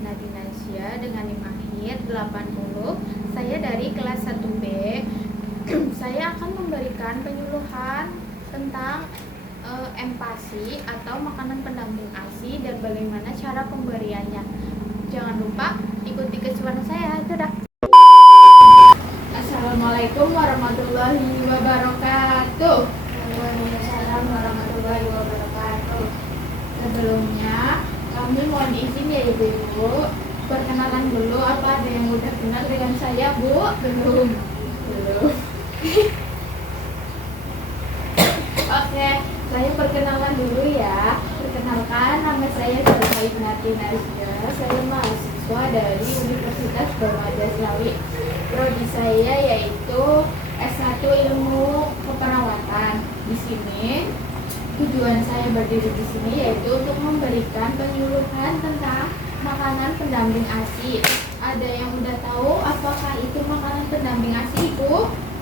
Regina Dinasya dengan NIM akhir 80. Saya dari kelas 1B. Saya akan memberikan penyuluhan tentang empasi atau makanan pendamping ASI dan bagaimana cara pemberiannya. Jangan lupa ikuti keseruan saya. Dadah. Assalamualaikum warahmatullahi wabarakatuh. Waalaikumsalam warahmatullahi wabarakatuh. Sebelumnya kami mohon izin ya ibu-ibu, perkenalan dulu. Apa ada yang udah kenal dengan saya, Bu? Belum. Oke, saya perkenalan dulu ya. Perkenalkan, nama saya Salma Ibnati Narsya. Saya mahasiswa dari Universitas Gadjah Slawi. Prodi saya yaitu S1 Ilmu Keperawatan. Di sini tujuan saya berdiri di sini yaitu untuk memberikan penyuluhan tentang makanan pendamping ASI. Ada yang udah tahu apakah itu makanan pendamping ASI, Ibu?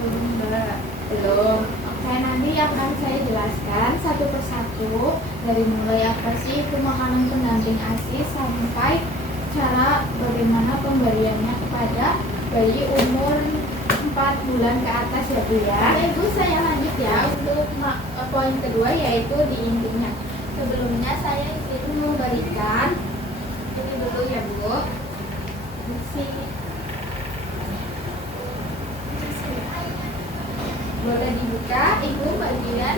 Belum, Mbak. Belum. Oke, nanti akan saya jelaskan satu persatu dari mulai apa sih itu makanan pendamping ASI sampai cara bagaimana pemberiannya kepada bayi umur 4 bulan ke atas ya Bu ya. Ibu, saya lanjut ya untuk poin kedua yaitu di intinya. Sebelumnya saya ingin memberikan ini dulu ya Bu. Boleh dibuka Ibu bagian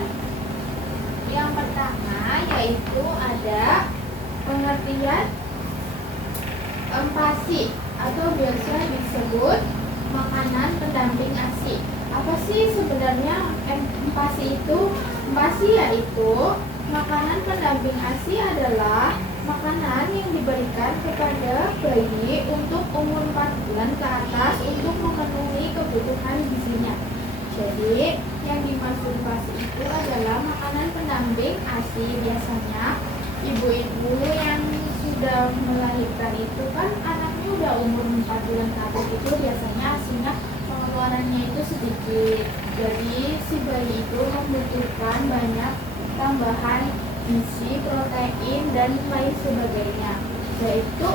yang pertama yaitu ada pengertian empasi atau biasa disebut makanan pendamping ASI. Apa sih sebenarnya empasi itu? Empasi yaitu makanan pendamping ASI adalah makanan yang diberikan kepada bayi untuk umur 4 bulan ke atas untuk memenuhi kebutuhan gizinya. Jadi, yang dimaksud empasi itu adalah makanan pendamping ASI. Biasanya ibu-ibu yang sudah melahirkan itu kan anaknya udah umur 4 bulan ke atas, itu biasanya ASINya pengeluarannya itu sedikit. Jadi si bayi itu membutuhkan banyak tambahan gizi, protein dan lain sebagainya. Yaitu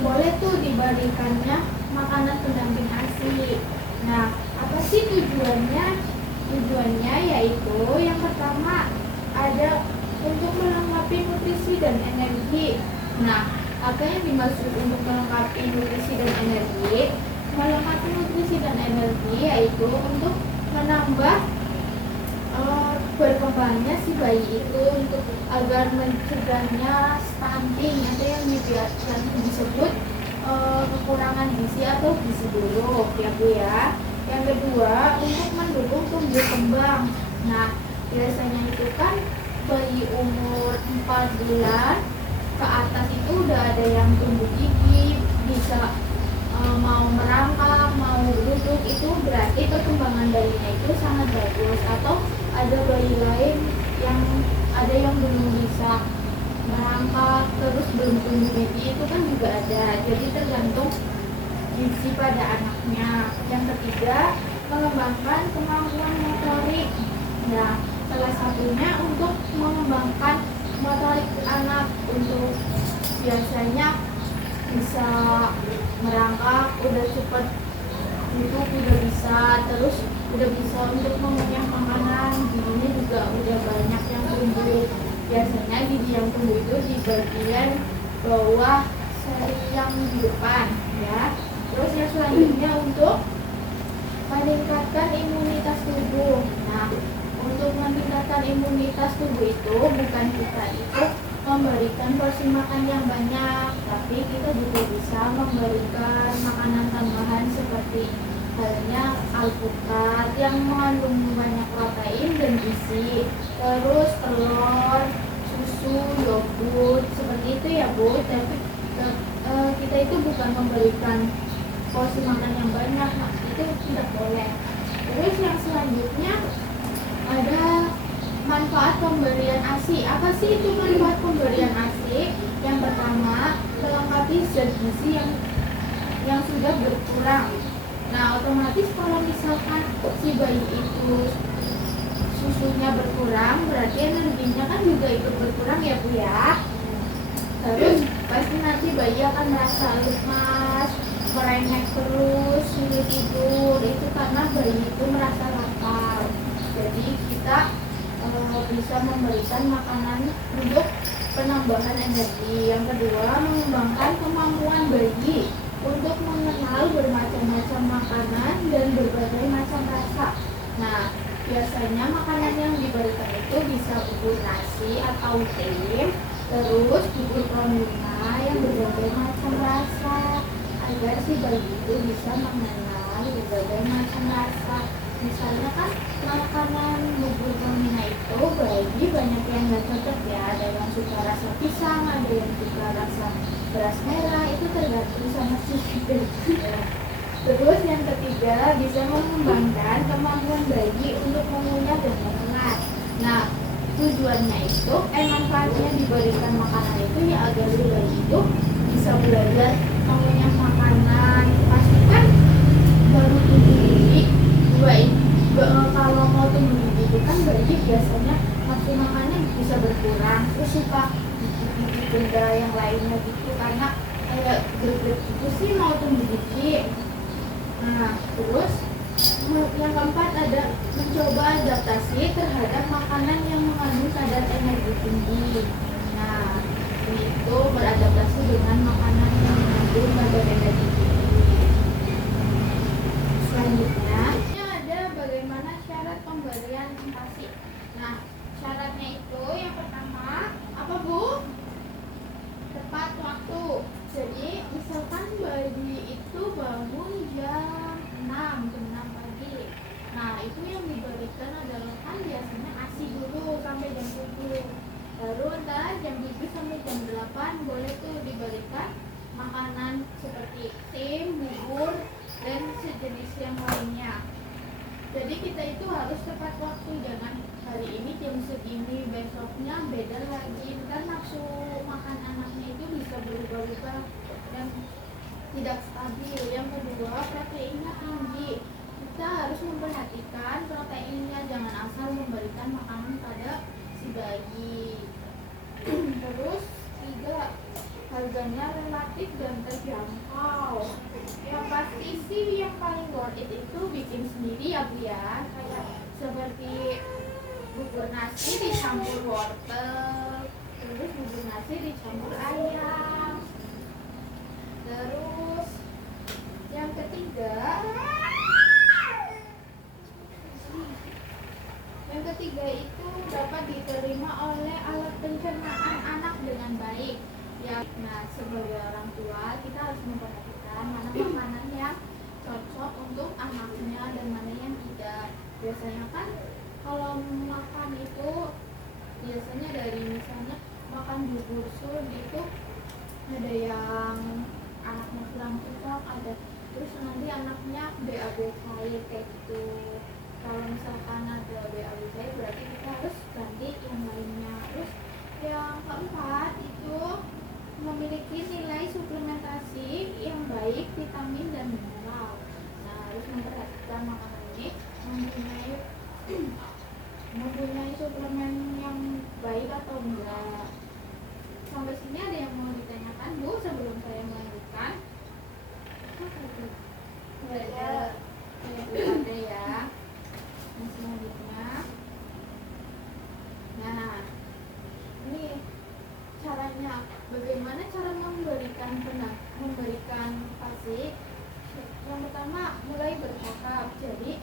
boleh tuh diberikannya makanan pendamping ASI. Nah, apa sih tujuannya? Tujuannya yaitu yang pertama ada untuk melengkapi nutrisi dan energi. Nah, apa yang dimaksud untuk melengkapi nutrisi dan energi? Melengkapi nutrisi dan energi yaitu untuk menambah berkembangnya si bayi itu, untuk agar mencegahnya stunting atau yang disebut kekurangan gizi atau gizi buruk ya Bu ya. Yang kedua untuk mendukung tumbuh kembang. Nah, biasanya itu kan bayi umur 4 bulan ke atas itu udah ada yang tumbuh gigi, bisa mau merangkak, mau duduk, itu berarti perkembangan bayinya itu sangat bagus. Atau ada bayi lain yang ada yang belum bisa merangkak, terus belum tumbuh gigi, itu kan juga ada. Jadi tergantung gizi pada anaknya. Yang ketiga, mengembangkan kemampuan motorik. Nah, salah satunya untuk mengembangkan motorik anak, untuk biasanya bisa merangkak, udah cepat duduk, udah bisa, terus udah bisa untuk mengunyah makanan, giginya juga udah banyak yang tumbuh. Biasanya gigi yang tumbuh itu di bagian bawah seri yang di depan ya. Terus yang selanjutnya untuk meningkatkan imunitas tubuh. Nah, untuk meningkatkan imunitas tubuh itu bukan kita itu memberikan porsi makan yang banyak, tapi kita juga bisa memberikan makanan tambahan seperti halnya alpukat yang mengandung banyak protein dan gizi, terus telur, susu, yogurt, seperti itu ya Bu. Tapi kita itu bukan memberikan porsi makan yang banyak, nah, itu tidak boleh. Terus yang selanjutnya ada manfaat pemberian ASI. Apa sih itu manfaat pemberian ASI? Yang pertama, melengkapi zat gizi yang sudah berkurang. Nah, otomatis kalau misalkan si bayi itu susunya berkurang, berarti energinya kan juga ikut berkurang ya Bu ya. Terus pasti nanti bayi akan merasa lemas, merengek terus, sulit tidur. Itu karena bayi itu merasa lapar. Jadi kita bisa memberikan makanan untuk penambahan energi. Yang kedua, mengembangkan kemampuan bayi untuk mengenal bermacam-macam makanan dan berbagai macam rasa. Nah, biasanya makanan yang diberikan itu bisa bubur nasi atau tim, terus bubur promina yang berbagai macam rasa, agar si bayi itu bisa mengenal berbagai macam rasa. Misalnya kan makanan bubur promina itu bayi banyak yang nggak cocok ya, ada yang suka rasa pisang, ada yang suka rasa beras merah, itu tergantung sama si bayi. Terus yang ketiga, bisa mengembangkan kemampuan bayi untuk mengunyah dan menengat. Nah, tujuannya itu, manfaatnya diberikan makanan itu ya agar si bayi itu bisa belajar mengunyah makanan. Pastikan baru tumbuh gigi, kalau mau tumbuh gigi itu kan bayi biasanya nafsu makannya bisa berkurang, terus suka gigi benda yang lainnya gitu, karena kayak geget gitu sih mau tumbuh gigi. Nah, terus yang keempat ada mencoba adaptasi terhadap makanan yang mengandung kadar energi tinggi. Nah, itu beradaptasi dengan makanan yang mengandung kadar energi tinggi. Selanjutnya, ini ada bagaimana syarat pemberian ASI. Nah, syaratnya itu yang pertama, apa Bu? Tepat waktu. Jadi, misalkan bayi itu bangun jam 6 pagi. Nah, itu yang diberikan adalah kan biasanya ASI dulu sampai jam 7. Baru antara jam 7 sampai jam 8 boleh tuh diberikan makanan seperti tim, bubur, dan sejenis yang lainnya. Jadi kita itu harus tepat waktu, jangan hari ini jam segini, besoknya beda lagi. Kan nafsu makan anaknya itu bisa berubah-ubah dan tidak stabil. Yang kedua, proteinnya tinggi. Kita harus memperhatikan proteinnya, jangan asal memberikan makanan pada si bayi. Terus tiga, harganya relatif dan terjangkau. Yang pasti sih yang paling worth it itu bikin sendiri ya Bu ya, kayak seperti bubur nasi dicampur wortel, terus bubur nasi dicampur ayam. Terus yang ketiga itu dapat diterima oleh alat pencernaan anak dengan baik ya. Nah, sebagai orang tua kita harus memperhatikan mana makanan yang cocok untuk anaknya dan mana yang tidak. Biasanya kan kalau makan itu biasanya dari misalnya makan bubur sur gitu, ada yang anaknya kurang cocok, ada terus nanti anaknya BAB cair kayak gitu. Kalau misalkan ada BAB cair berarti kita harus ganti yang lainnya. Terus yang keempat itu memiliki nilai suplementasi yang baik, vitamin dan mineral. Nah, harus memperhatikan makanan ini mempunyai suplemen yang baik atau enggak. Sampai sini ada yang mau ditanyakan Bu sebelum saya melanjutkan? Ada ya. Yang selanjutnya, nah ini caranya, bagaimana cara memberikan ASI. Yang pertama, mulai bertahap. Jadi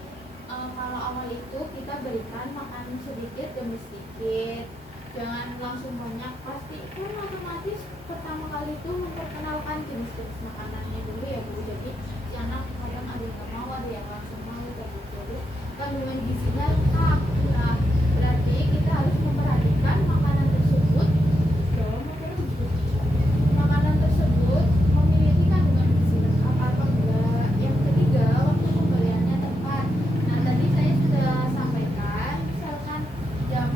kalau awal itu kita berikan makan sedikit demi sedikit, jangan langsung banyak. Pasti kan otomatis pertama kali itu memperkenalkan jenis-jenis makanannya dulu ya Bu. Jadi si anak kadang ada yang mau, ada yang langsung mau kayak gitu. Jadi kandungan gizinya lengkap. Nah, berarti kita harus memperhatikan makanan tersebut. Makanan tersebut memiliki kandungan gizi lengkap atau enggak. Yang ketiga, waktu pemberiannya tepat. Nah, tadi saya sudah sampaikan, misalkan jam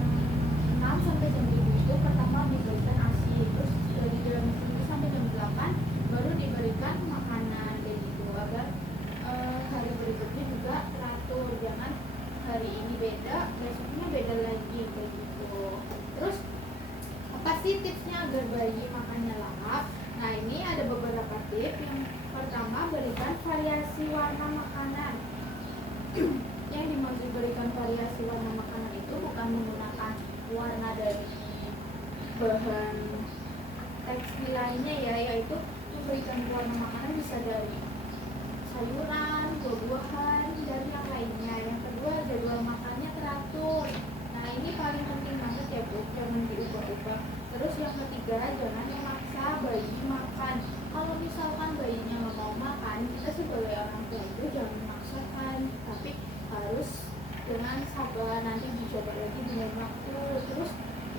6 sampai jam 7 itu pertama diberikan ASI, terus dari jam 7 sampai jam 8 baru diberikan makanan kayak gitu, agar hari berikutnya juga teratur, jangan hari ini variasi warna makanan. Yang dimaksud diberikan variasi warna makanan itu bukan menggunakan warna dari bahan tekstil lainnya ya, yaitu memberikan warna makanan bisa dari sayuran, buah-buahan, dan yang lainnya. Yang kedua, jadwal makannya teratur. Nah, ini paling penting banget ya Bu, jangan diubah-ubah. Terus yang ketiga, jangan memaksa bayi makan. Kalau misalkan bayinya nggak mau makan, kita sebagai orang tua itu jangan memaksakan, tapi harus dengan sabar, nanti dicoba lagi dengan waktu. Terus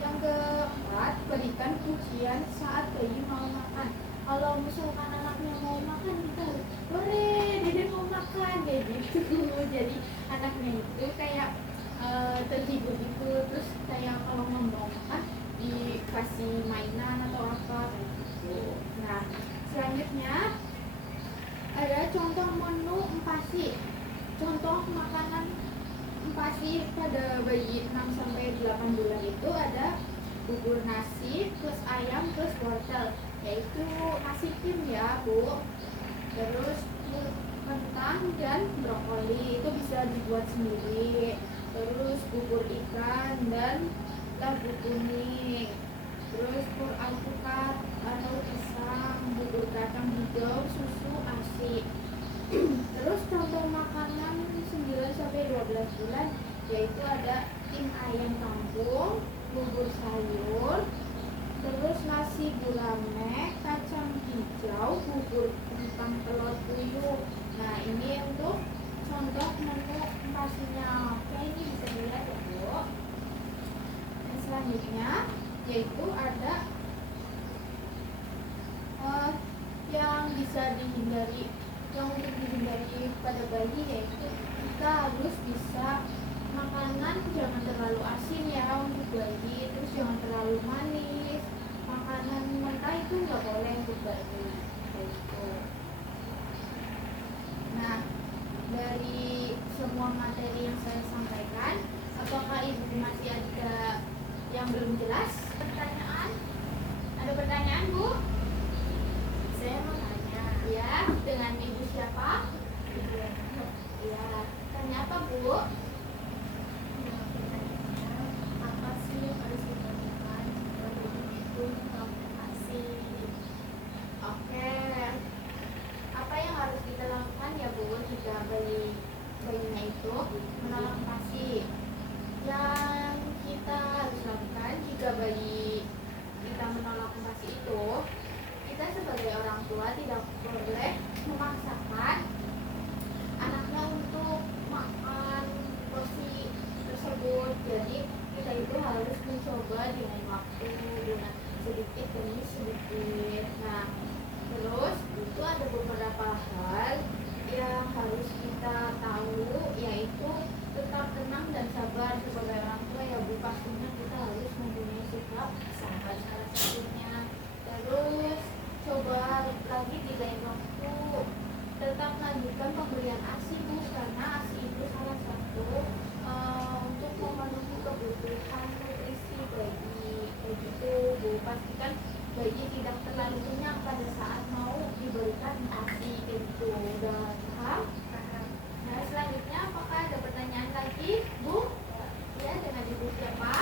yang keempat, berikan pujian saat bayi mau makan. Kalau misalkan anaknya mau makan, kita harus boleh, dede mau makan kayak gitu. Jadi anaknya itu kayak terhibur gitu. Terus kayak kalau nggak mau makan dikasih mainan atau apa kayak gitu. Nah, selanjutnya ada contoh menu empasi. Contoh makanan empasi pada bayi 6-8 bulan itu ada bubur nasi plus ayam plus wortel, yaitu nasi tim ya Bu. Terus kentang dan brokoli itu bisa dibuat sendiri. Terus bubur ikan dan labu kuning. Terus pur alpukat atau pisang, bubur kacang hijau, susu, ASI. Terus contoh makanan 9-12 bulan yaitu ada tim ayam kampung, bubur sayur, terus nasi gulame, kacang hijau, bubur kentang telur puyuh. Nah, ini untuk contoh menu empasinya. Oke, ini bisa dilihat ya Bu. Dan selanjutnya yaitu ada yang bisa dihindari, yang untuk dihindari pada bayi, yaitu kita harus bisa makanan jangan terlalu asin ya untuk bayi, terus jangan terlalu manis, makanan mentah itu nggak boleh untuk bayi kayak gitu. Nah, dari semua materi yang saya sampaikan, apakah Ibu masih ada yang belum jelas? Pertanyaan? Ada pertanyaan Bu? Saya mau tanya. Ya, dengan Ibu siapa? Ibu. Ya, tanya apa Bu? Apa sih yang harus dilakukan sebelum itu mengaplikasi? Oke. Apa yang harus kita lakukan ya Bu jika bayinya itu menolak ASI? Yang kita harus lakukan jika bayi kita menolak ASI itu, kita sebagai orang tua tidak boleh memaksakan anaknya untuk makan porsi tersebut. Jadi kita itu harus mencoba dengan waktu, dengan sedikit demi sedikit. Nah, terus itu ada beberapa hal yang harus kita tahu, yaitu tetap tenang dan sabar sebagai orang tua ya Bu. Pastinya kita harus mempunyai sikap sabar salah satunya. Terus coba lagi di lain waktu, tetap lanjutkan pemberian ASI Bu, karena ASI itu salah satu untuk memenuhi kebutuhan nutrisi bayi kayak gitu Bu. Pastikan bayi tidak terlalu kenyang pada saat mau diberikan ASI kayak gitu. Udah paham? Nah, selanjutnya apakah ada pertanyaan lagi Bu? Ya, dengan Ibu siapa?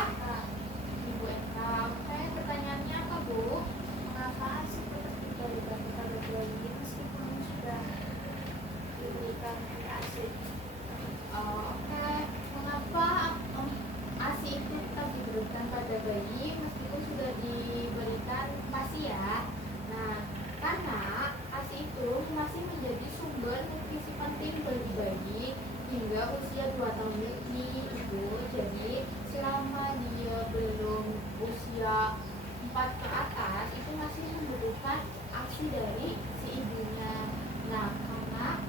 Ibu Eka. Oke, pertanyaannya apa Bu? Mengapa ASI tetap diberikan kepada bayi meskipun sudah diberikan ASI? Oke, mengapa ASI itu tetap diberikan pada bayi meskipun sudah diberikan ASI ya? Nah, karena ASI itu masih menjadi sumber nutrisi penting bagi bayi hingga usia 2 tahun lebih Ibu. Jadi selama dia belum usia 4 ke atas itu masih membutuhkan ASI dari si ibunya. Nah, karena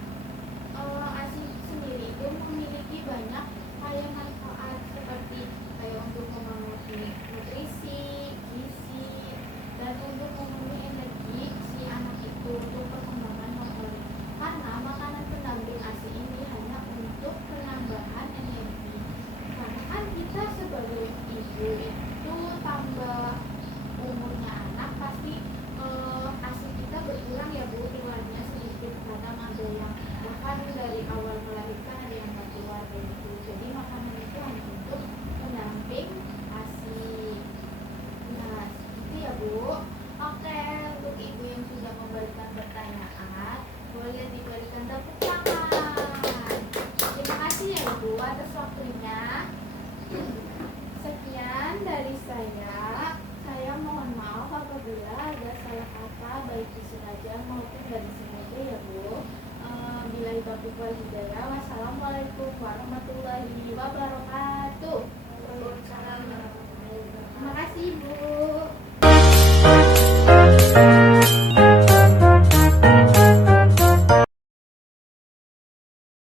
ASI sendiri itu memiliki banyak kayak manfaat seperti kayak untuk memenuhi nutrisi, gizi, dan untuk memenuhi energi si anak itu untuk perkembangan motor. Karena makanan pendamping ASI ini hanya untuk penambahan energi. Karena kan kita dari sini aja ya Bu. Bila taufiq wal hidayah. Wassalamualaikum warahmatullahi wabarakatuh. Waalaikumsalam warahmatullahi wabarakatuh. Terima kasih Bu.